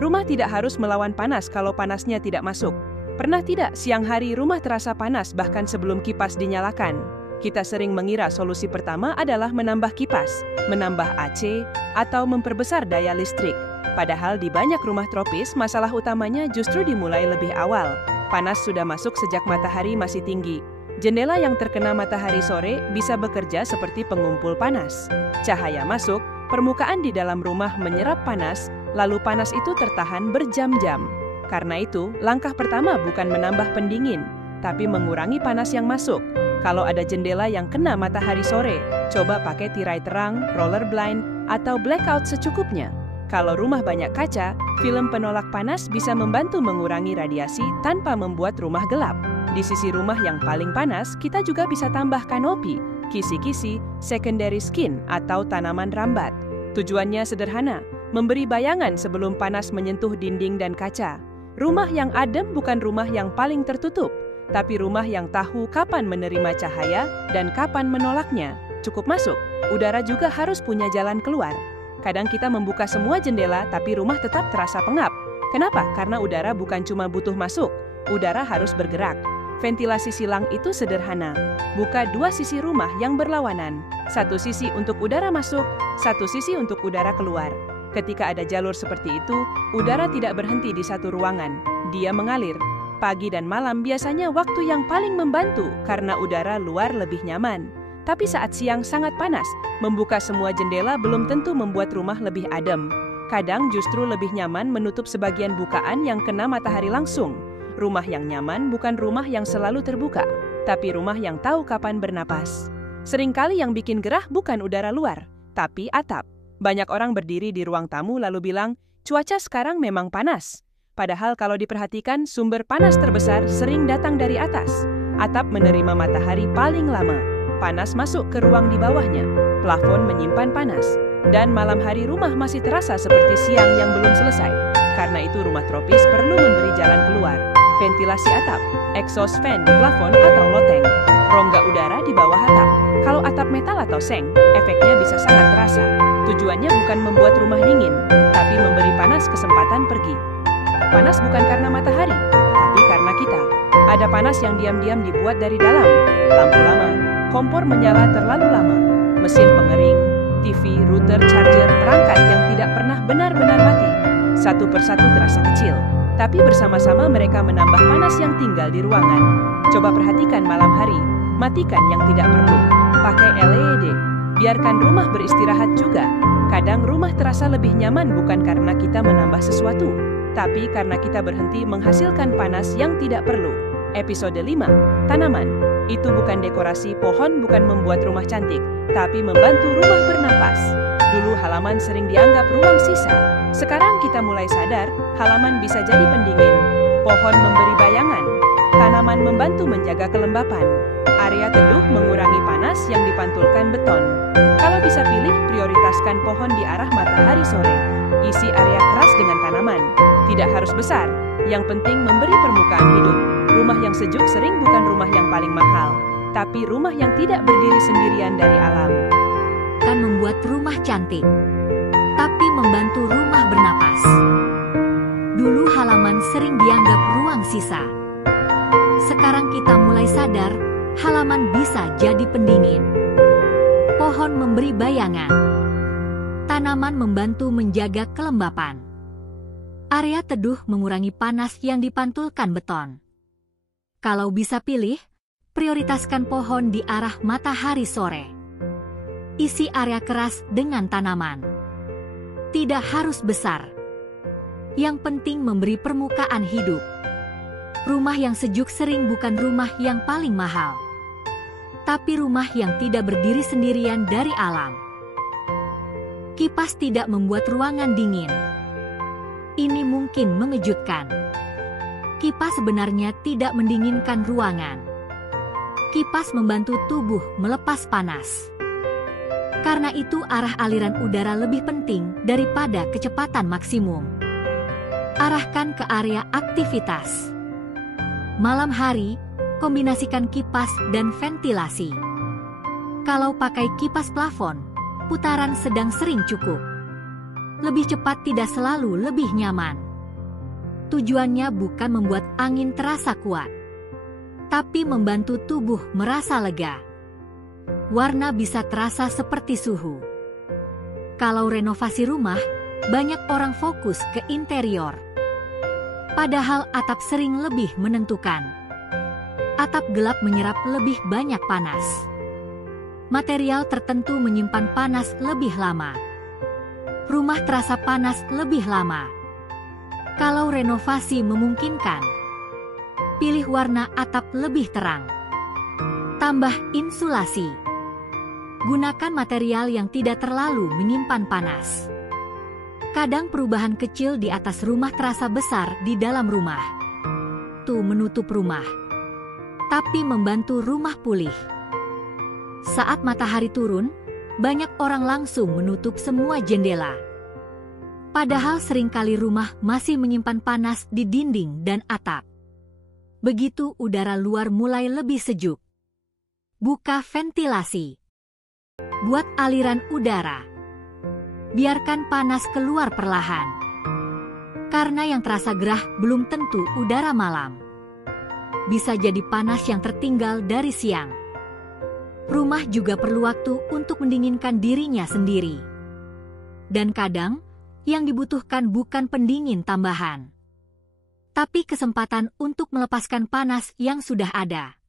Rumah tidak harus melawan panas kalau panasnya tidak masuk. Pernah tidak siang hari rumah terasa panas bahkan sebelum kipas dinyalakan? Kita sering mengira solusi pertama adalah menambah kipas, menambah AC, atau memperbesar daya listrik. Padahal di banyak rumah tropis, masalah utamanya justru dimulai lebih awal. Panas sudah masuk sejak matahari masih tinggi. Jendela yang terkena matahari sore bisa bekerja seperti pengumpul panas. Cahaya masuk, permukaan di dalam rumah menyerap panas, lalu panas itu tertahan berjam-jam. Karena itu, langkah pertama bukan menambah pendingin, tapi mengurangi panas yang masuk. Kalau ada jendela yang kena matahari sore, coba pakai tirai terang, roller blind, atau blackout secukupnya. Kalau rumah banyak kaca, film penolak panas bisa membantu mengurangi radiasi tanpa membuat rumah gelap. Di sisi rumah yang paling panas, kita juga bisa tambah kanopi, kisi-kisi, secondary skin, atau tanaman rambat. Tujuannya sederhana, memberi bayangan sebelum panas menyentuh dinding dan kaca. Rumah yang adem bukan rumah yang paling tertutup, tapi rumah yang tahu kapan menerima cahaya dan kapan menolaknya. Cukup masuk, udara juga harus punya jalan keluar. Kadang kita membuka semua jendela, tapi rumah tetap terasa pengap. Kenapa? Karena udara bukan cuma butuh masuk, udara harus bergerak. Ventilasi silang itu sederhana. Buka dua sisi rumah yang berlawanan. Satu sisi untuk udara masuk, satu sisi untuk udara keluar. Ketika ada jalur seperti itu, udara tidak berhenti di satu ruangan. Dia mengalir. Pagi dan malam biasanya waktu yang paling membantu karena udara luar lebih nyaman. Tapi saat siang sangat panas, membuka semua jendela belum tentu membuat rumah lebih adem. Kadang justru lebih nyaman menutup sebagian bukaan yang kena matahari langsung. Rumah yang nyaman bukan rumah yang selalu terbuka, tapi rumah yang tahu kapan bernapas. Seringkali yang bikin gerah bukan udara luar, tapi atap. Banyak orang berdiri di ruang tamu lalu bilang, cuaca sekarang memang panas. Padahal kalau diperhatikan, sumber panas terbesar sering datang dari atas. Atap menerima matahari paling lama. Panas masuk ke ruang di bawahnya. Plafon menyimpan panas. Dan malam hari rumah masih terasa seperti siang yang belum selesai. Karena itu rumah tropis perlu memberi jalan keluar. Ventilasi atap, exhaust fan di plafon atau loteng, rongga udara di bawah atap. Kalau atap metal atau seng, efeknya bisa sangat terasa. Tujuannya bukan membuat rumah dingin, tapi memberi panas kesempatan pergi. Panas bukan karena matahari, tapi karena kita. Ada panas yang diam-diam dibuat dari dalam. Lampu lama, kompor menyala terlalu lama, mesin pengering, TV, router, charger, perangkat yang tidak pernah benar-benar mati. Satu persatu terasa kecil. Tapi bersama-sama mereka menambah panas yang tinggal di ruangan. Coba perhatikan malam hari, matikan yang tidak perlu. Pakai LED, biarkan rumah beristirahat juga. Kadang rumah terasa lebih nyaman bukan karena kita menambah sesuatu, tapi karena kita berhenti menghasilkan panas yang tidak perlu. Episode 5, tanaman. Itu bukan dekorasi, pohon bukan membuat rumah cantik, tapi membantu rumah bernapas. Dulu halaman sering dianggap ruang sisa. Sekarang kita mulai sadar, halaman bisa jadi pendingin. Pohon memberi bayangan. Tanaman membantu menjaga kelembapan. Area teduh mengurangi panas yang dipantulkan beton. Kalau bisa pilih, prioritaskan pohon di arah matahari sore. Isi area keras dengan tanaman. Tidak harus besar, yang penting memberi permukaan hidup. Rumah yang sejuk sering bukan rumah yang paling mahal, tapi rumah yang tidak berdiri sendirian dari alam. Kan membuat rumah cantik, tapi membantu rumah bernapas. Dulu halaman sering dianggap ruang sisa. Sekarang kita mulai sadar, halaman bisa jadi pendingin. Pohon memberi bayangan. Tanaman membantu menjaga kelembapan. Area teduh mengurangi panas yang dipantulkan beton. Kalau bisa pilih, prioritaskan pohon di arah matahari sore. Isi area keras dengan tanaman. Tidak harus besar. Yang penting memberi permukaan hidup. Rumah yang sejuk sering bukan rumah yang paling mahal, tapi rumah yang tidak berdiri sendirian dari alam. Kipas tidak membuat ruangan dingin. Ini mungkin mengejutkan. Kipas sebenarnya tidak mendinginkan ruangan. Kipas membantu tubuh melepas panas. Karena itu arah aliran udara lebih penting daripada kecepatan maksimum. Arahkan ke area aktivitas. Malam hari, kombinasikan kipas dan ventilasi. Kalau pakai kipas plafon, putaran sedang sering cukup. Lebih cepat tidak selalu lebih nyaman. Tujuannya bukan membuat angin terasa kuat, tapi membantu tubuh merasa lega. Warna bisa terasa seperti suhu. Kalau renovasi rumah, banyak orang fokus ke interior. Padahal atap sering lebih menentukan. Atap gelap menyerap lebih banyak panas. Material tertentu menyimpan panas lebih lama. Rumah terasa panas lebih lama. Kalau renovasi memungkinkan, pilih warna atap lebih terang. Tambah insulasi. Gunakan material yang tidak terlalu menyimpan panas. Kadang perubahan kecil di atas rumah terasa besar di dalam rumah. Tuh menutup rumah, tapi membantu rumah pulih. Saat matahari turun, banyak orang langsung menutup semua jendela. Padahal seringkali rumah masih menyimpan panas di dinding dan atap. Begitu udara luar mulai lebih sejuk. Buka ventilasi. Buat aliran udara. Biarkan panas keluar perlahan. Karena yang terasa gerah belum tentu udara malam. Bisa jadi panas yang tertinggal dari siang. Rumah juga perlu waktu untuk mendinginkan dirinya sendiri. Dan kadang, yang dibutuhkan bukan pendingin tambahan, tapi kesempatan untuk melepaskan panas yang sudah ada.